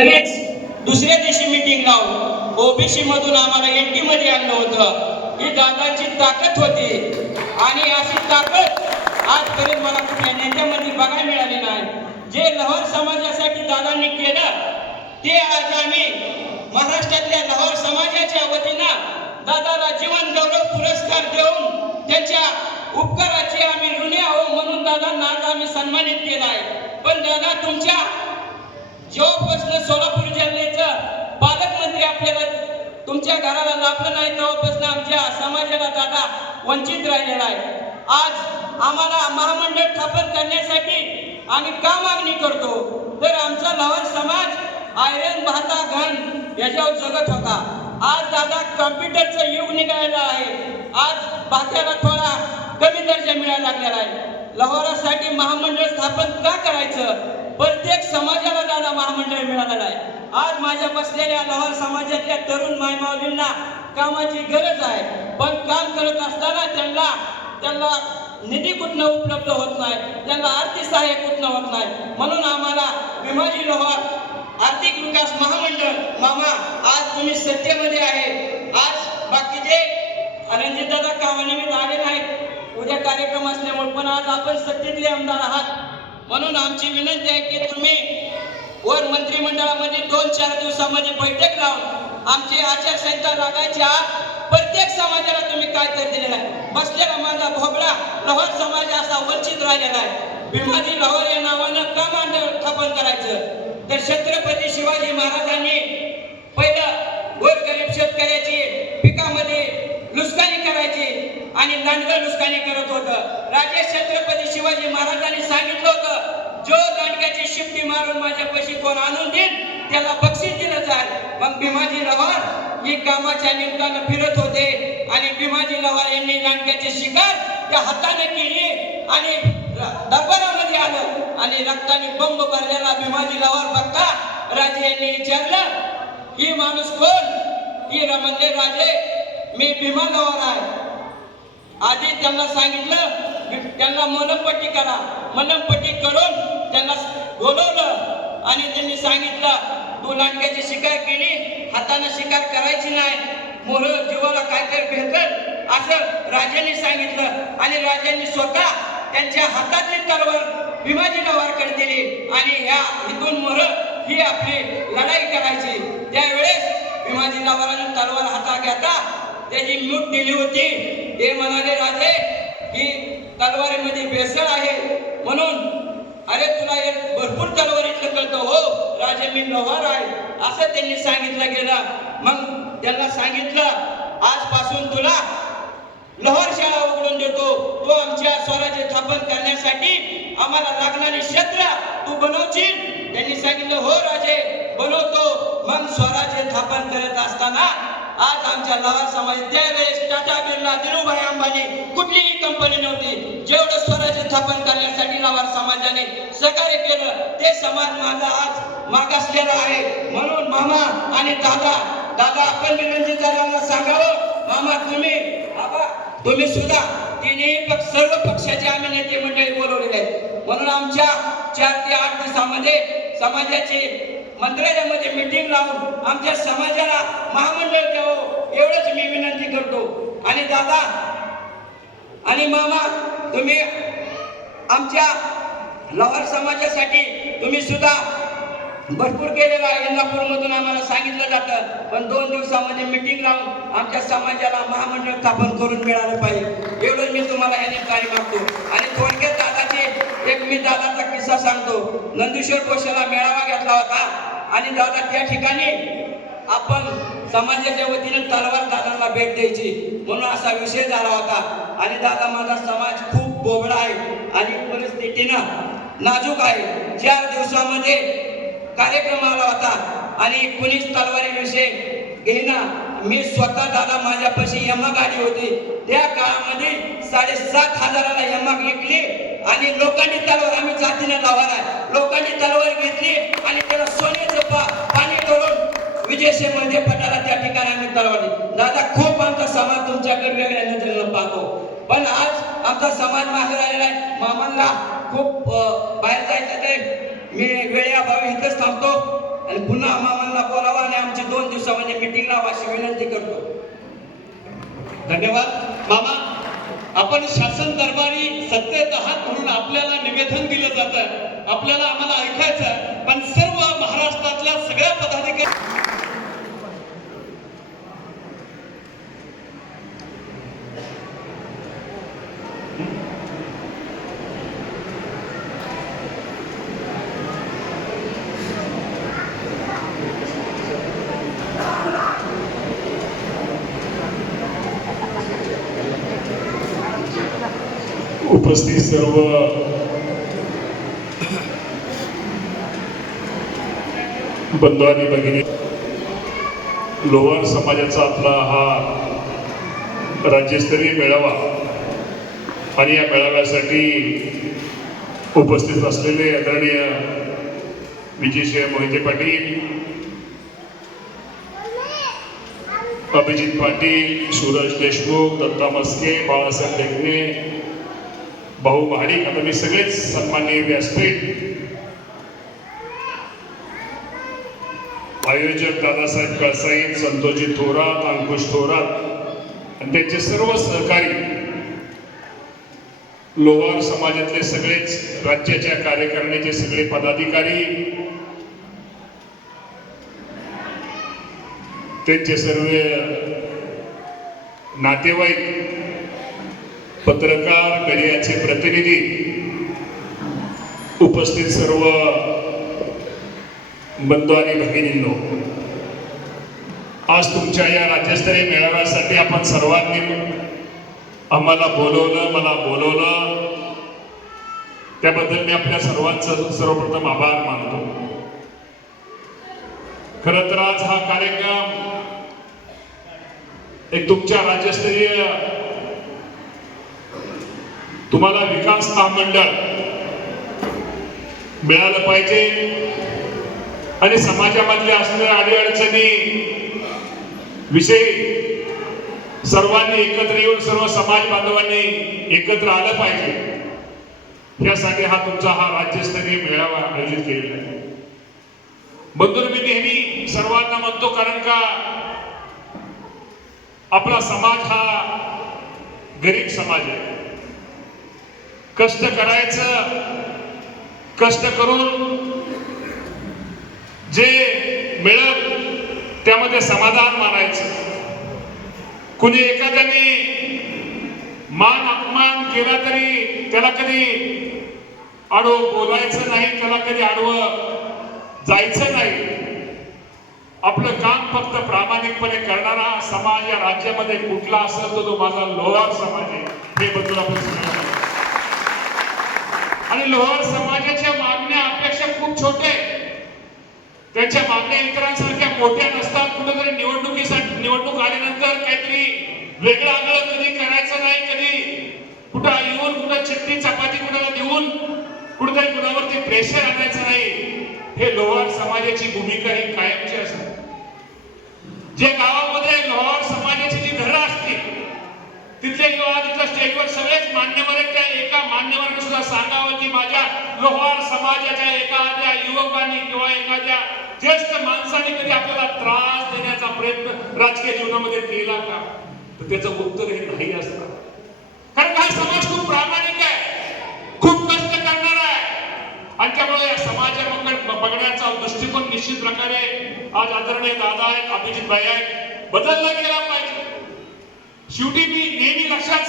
लगेच दुसऱ्या दिवशी मिटिंग लावून ओबीसी मधून आम्हाला एनटी मध्ये आणलं होतं. ही दादाची ताकद होती. आणि अशी ताकद आजपर्यंत मला कुठल्या नेत्यामध्ये बघायला मिळाली नाही. जे लहर समाजासाठी दादांनी केलं ते आज आम्ही महाराष्ट्रातल्या लहर समाजाच्या वतीनं दादाला जीवन गौरव पुरस्कार देऊन त्यांच्या उपकाराची आम्ही ऋणी आहो म्हणून दादांना आज आम्ही सन्मानित केला आहे. पण दादा तुमच्या जेव्हापासून सोलापूर जिल्ह्याचं पालकमंत्री आपल्याला तुमच्या घराला लाभलं नाही तेव्हापासून आमच्या समाजाला दादा वंचित राहिलेला आहे. आज आम्हाला महामंडळ स्थापन करण्यासाठी आम्ही का मागणी करतो? तर आमचा लहर समाज आयरन भाता घन याच्यावर जगत होता. आज दादा कॉम्प्युटरचं युग निघायला आहे. आज भात्याला थोडा कमी दर्जा मिळायला लागलेला आहे. लहोरासाठी महामंडळ स्थापन का करायचं? प्रत्येक समाजाला दादा महामंडळ मिळालेलं आहे. आज माझ्या बसलेल्या लहर समाजातल्या तरुण मायमावलींना कामाची गरज आहे. पण काम करत असताना त्यांना त्यांना निधी कुठनं उपलब्ध होत नाही त्यांना आर्थिक सहाय्य कुठनं होत नाही. म्हणून आम्हाला भीमाजी लोहार आर्थिक विकास महामंडळ मामा आज तुम्ही सत्तेमध्ये आहे. आज बाकीचे रणजितदादा कामानिमित्त आले नाहीत उद्या कार्यक्रम असल्यामुळे पण आज आपण सत्तेतले आमदार आहात. म्हणून आमची विनंती आहे की तुम्ही वर मंत्रिमंडळामध्ये दोन चार दिवसामध्ये बैठक लावून आमची आचारसंहिता लागायच्या प्रत्येक समाजाला तुम्ही काय तर दिलेलं आहे. बसलेला माझा भोगळा लहान समाज असा वंचित राहिलेला आहे. भीमाजी लाहोर या नावानं का मांडव स्थापन करायचं. तर छत्रपती शिवाजी महाराजांनी आणि नुसकानी करत होतं. राजे छत्रपती शिवाजी महाराजांनी सांगितलं होतं जो दांडक्याची शिफ्टी मारून माझ्यापाशी कोण आणून देईल त्याला बक्षीस दिलं जाईल. मग भीमाजी लवार ही कामाच्या निमित्तानं फिरत होते आणि भीमाजी लवार यांनी दांडक्याची शिकार त्या हाताने केली आणि दरबारामध्ये आलं आणि रक्ताने बंब भरलेला भीमाजी लवार बघता राजे यांनी विचारलं ही माणूस कोण? ही म्हणले राजे मी भीमा लवार आहे. आधी त्यांना सांगितलं की त्यांना मनपट्टी करा. मनपट्टी करून त्यांना बोलवलं आणि त्यांनी सांगितलं तू नाटकाची शिकार केली हाताने शिकार करायची नाही. मोह जीवाला काहीतरी भेटत असं राजांनी सांगितलं आणि राजांनी स्वतः त्यांच्या हातातली तलवार भीमाजी लवारकडे दिली आणि ह्या इथून मोह ही आपली लढाई करायची. त्यावेळेस भीमाजी लवाराने तलवार हातात घेता त्याची मूठ दिली होती. ते म्हणाले राजे की तलवारीमध्ये बेसळ आहे. म्हणून अरे तुला एक भरपूर तलवारीतलं कळतं हो राजे मी लोहार आहे. असं त्यांनी सांगितलं गेलं. मग त्यांना सांगितलं आजपासून तुला लोहार शाळा उघडून देतो. तो आमच्या स्वराज्य स्थापन करण्यासाठी आम्हाला लागणारी क्षेत्र तू बनवशील. त्यांनी सांगितलं हो राजे बनवतो. मग स्वराज्य स्थापन करत असताना आज आमच्या लहान समाज त्यावेळेस टाटा बिर्ला धीरूभाई अंबानी कुठलीही कंपनी नव्हती जेवढं स्वराज्य स्थापन करण्यासाठी लवार समाजाने सहकार्य केलं ते समाज माझा आज मागासलेला आहे. म्हणून मामा आणि दादा दादा आपण विनंती दादांना सांगावं. मामा तुम्ही बाबा तुम्ही सुद्धा तिन्ही पक्ष सर्व पक्षाचे आम्ही नेते मंडळी बोलवलेले आहेत. म्हणून आमच्या चार ते आठ दिवसामध्ये समाजाचे मंत्रालयामध्ये मीटिंग लावून आमच्या समाजाला महामंडळ द्यावं एवढंच मी विनंती करतो. आणि दादा आणि मामा तुम्ही आमच्या लवार समाजासाठी तुम्ही सुद्धा भरपूर केलेलं आहे. आम्हाला सांगितलं जातं पण दोन दिवसामध्ये मीटिंग लावून आमच्या समाजाला महामंडळ स्थापन करून मिळालं पाहिजे. एवढं मी तुम्हाला या निमित्ताने मागतो. आणि थोडक्यात एक मी दादाचा किस्सा सांगतो. नंदीश्वर कोशाला मेळावा घेतला होता. आणि दादा त्या ठिकाणी आपण समाजाच्या वतीने तलवार दादांना भेट द्यायची म्हणून असा विषय झाला होता. आणि दादा माझा समाज खूप बोबडा आहे आणि परिस्थितीनं नाजूक आहे. चार दिवसामध्ये कार्यक्रम आला होता. आणि कुणीच तलवारीविषयी घेणं मी स्वतः दादा माझ्यापाशी यमा गाडी होती. त्या काळामध्ये साडेसात हजाराला यमा विकली. आणि लोकांनी तलवार आम्ही जातीने लावायला लोकांनी तलवार घेतली आणि त्याला सोन्याचं पा पाणी करून विजयशे मध्ये पटाला त्या ठिकाणी आम्ही तलवार दादा खूप आमचा समाज तुमच्याकडे वेगळ्या नजरेनं पाहतो. पण आज आमचा समाज मागे राहिलेला आहे. मामांना खूप बाहेर जायचं ते. मी वेळेअभावी इथंच थांबतो. आणि पुन्हा मामांना बोलावा आणि आमची दोन दिवसामध्ये मिटिंग लावा अशी विनंती करतो. धन्यवाद. मामा आपण शासन दरबारी सत्तेत आहात म्हणून आपल्याला निवेदन दिलं जातं आपल्याला आम्हाला ऐकायचं आहे. पण सर्व महाराष्ट्रातल्या सगळ्या पदाधिकारी उपस्थित सर्व बंधू आणि भगिनी लोहार समाजाचा आपला हा राज्यस्तरीय मेळावा आणि या मेळाव्यासाठी उपस्थित असलेले आदरणीय विजयसिंह मोहिते पाटील अभिजित पाटील सूरज देशमुख दत्ता मस्के बाळासाहेब देखणे भाऊ महाडिक आता मी सगळेच सन्माननीय व्यासपीठ आयोजक दादासाहेब कळसाई संतोजी थोरात अंकुश थोरात आणि त्यांचे सर्व सहकारी लोहार समाजातले सगळेच राज्याच्या कार्यकारिणीचे सगळे पदाधिकारी त्यांचे सर्व नातेवाईक पत्रकार मीडियाचे प्रतिनिधी उपस्थित सर्व बंधू आणि भगिनींनो आज तुमच्या या राज्यस्तरीय मेळाव्यासाठी आपण सर्वांनी आम्हाला बोलवलं मला बोलवलं. त्याबद्दल मी आपल्या सर्वांचं सर्वप्रथम आभार मानतो. खर तर आज हा कार्यक्रम एक तुमच्या राज्यस्तरीय तुम्हाला विकास महामंडळ मिळालं पाहिजे. आणि समाजामधल्या असणाऱ्या अडीअडचणी विषयी सर्वांनी एकत्र येऊन सर्व समाज बांधवांनी एकत्र आलं पाहिजे. यासाठी हा तुमचा हा राज्यस्तरीय मेळावा आयोजित केलेला आहे. बंधून मी नेहमी सर्वांना म्हणतो कारण का आपला समाज हा गरीब समाज आहे. कष्ट करायचं कष्ट करून जे मिळत त्यामध्ये समाधान मानायचं. कुणी एखाद्याने मान अपमान केला तरी त्याला कधी आडवं बोलायचं नाही त्याला कधी आडवं जायचं नाही. आपलं काम फक्त प्रामाणिकपणे करणारा समाज या राज्यामध्ये कुठला असेल तर तो माझा लोहार समाज आहे. हे बद्दल आपण आणि लोहार समाजाच्या मागण्या अपेक्षा खूप छोट्या त्यांच्या मागण्या इतरांसारख्या मोठ्या नसतात. कुठेतरी निवडणुकीसाठी निवडणूक आल्यानंतर काहीतरी वेगळं आगळं कधी करायचं नाही कधी कुठं येऊन कुठं चिट्टी चपाती कुणाला देऊन कुठेतरी कुणावरती प्रेशर आणायचं नाही. हे लोहार समाजाची भूमिका ही कायमची असते. जे गावामध्ये लोहार समाजाची जी घरं असतील तिथले किंवा स्टेजवर सगळेच मान्यवर एका मान्यवरांनी सुद्धा सांगावं की माझ्या लोहार समाजाच्या एखाद्या युवकांनी किंवा एखाद्या ज्येष्ठ माणसाने कधी आपल्याला त्रास देण्याचा प्रयत्न राजकीय जीवनामध्ये केला का? तर त्याचं उत्तर हे नाही असणार. कारण हा समाज खूप प्रामाणिक आहे. खूप कष्ट करणार आहे. आणि त्यामुळे या समाजाकडे बघण्याचा दृष्टिकोन निश्चित प्रकारे आज आदरणीय दादा आहेत अभिजित भाई आहेत. बदलला गेला पाहिजे. शेवटी मी नेहमी लक्षात